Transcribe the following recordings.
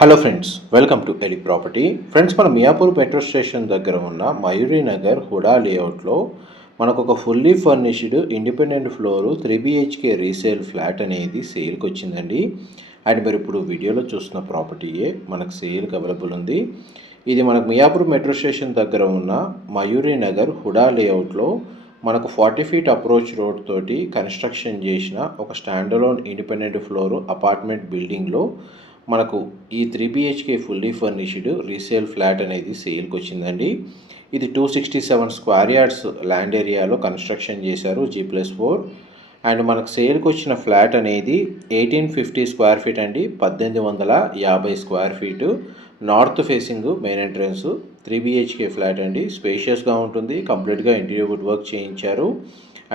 Hello friends, welcome to Eli property. Friends, మన Miyapur metro station దగ్గర ఉన్న మయూరి నగర్ హుడా లేఅవుట్లో మనకు ఒక fully furnished independent floor 3 BHK resale flat అనేది సేల్కి వచ్చిందండి. అండ్ మీరు ఇప్పుడు వీడియోలో చూస్తున్న ప్రాపర్టీయే మనకు సేల్కి అవైలబుల్ ఉంది. ఇది మనకు మియాపూర్ మెట్రో స్టేషన్ దగ్గర ఉన్న మయూరి నగర్ హుడా లేఅవుట్లో మనకు 40 ఫీట్ అప్రోచ్ రోడ్ తోటి కన్స్ట్రక్షన్ చేసిన ఒక స్టాండలోన్ ఇండిపెండెంట్ ఫ్లోరు అపార్ట్మెంట్ బిల్డింగ్లో మనకు ఈ 3 BHK fully furnished resale flat అనేది సేల్కి వచ్చిందండి. ఇది 267 స్క్వేర్ యార్డ్స్ ల్యాండ్ ఏరియాలో కన్స్ట్రక్షన్ చేశారు, G+4. అండ్ మనకు సేల్కి వచ్చిన ఫ్లాట్ అనేది 1850 స్క్వేర్ ఫీట్ అండి, 1850 square feet. North facing main entrance, 3 BHK flat అండి. స్పేషియస్గా ఉంటుంది, కంప్లీట్గా ఇంటీరియర్ వుడ్ వర్క్ చేయించారు.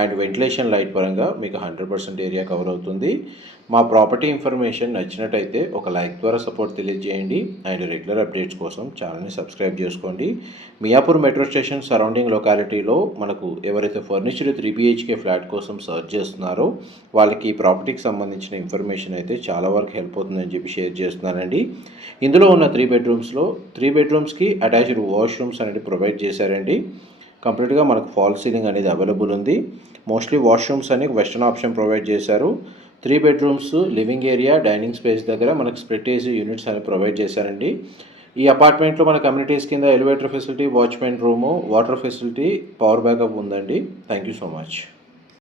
అండ్ వెంటిలేషన్ లైట్ పరంగా మీకు 100% ఏరియా కవర్ అవుతుంది. మా ప్రాపర్టీ ఇన్ఫర్మేషన్ నచ్చినట్టయితే ఒక లైక్ ద్వారా సపోర్ట్ తెలియజేయండి. అండ్ రెగ్యులర్ అప్డేట్స్ కోసం ఛానల్ని సబ్స్క్రైబ్ చేసుకోండి. మియాపూర్ మెట్రో స్టేషన్ సరౌండింగ్ లొకాలిటీలో మనకు ఎవరైతే ఫర్నిచర్ 3 BHK ఫ్లాట్ కోసం సర్చ్ చేస్తున్నారో వాళ్ళకి ఈ ప్రాపర్టీకి సంబంధించిన ఇన్ఫర్మేషన్ అయితే చాలా వరకు హెల్ప్ అవుతుందని చెప్పి షేర్ చేస్తున్నానండి. ఇందులో ఉన్న 3 బెడ్రూమ్స్లో 3 బెడ్రూమ్స్కి అటాచ్డ్ వాష్రూమ్స్ అనేది ప్రొవైడ్ చేశారండి. కంప్లీట్గా మనకు ఫాల్ సీలింగ్ అనేది అవైలబుల్ ఉంది. మోస్ట్లీ వాష్రూమ్స్ అని వెస్టర్న్ ఆప్షన్ ప్రొవైడ్ చేశారు. 3 bedrooms, living area, dining space దగ్గర మనకు స్ప్లిట్ ఏసీ యూనిట్స్ అని ప్రొవైడ్ చేశారండి. ఈ అపార్ట్మెంట్లో మన కమ్యూనిటీస్ కింద elevator facility, watchman room, water facility, power backup ఉందండి. Thank you so much.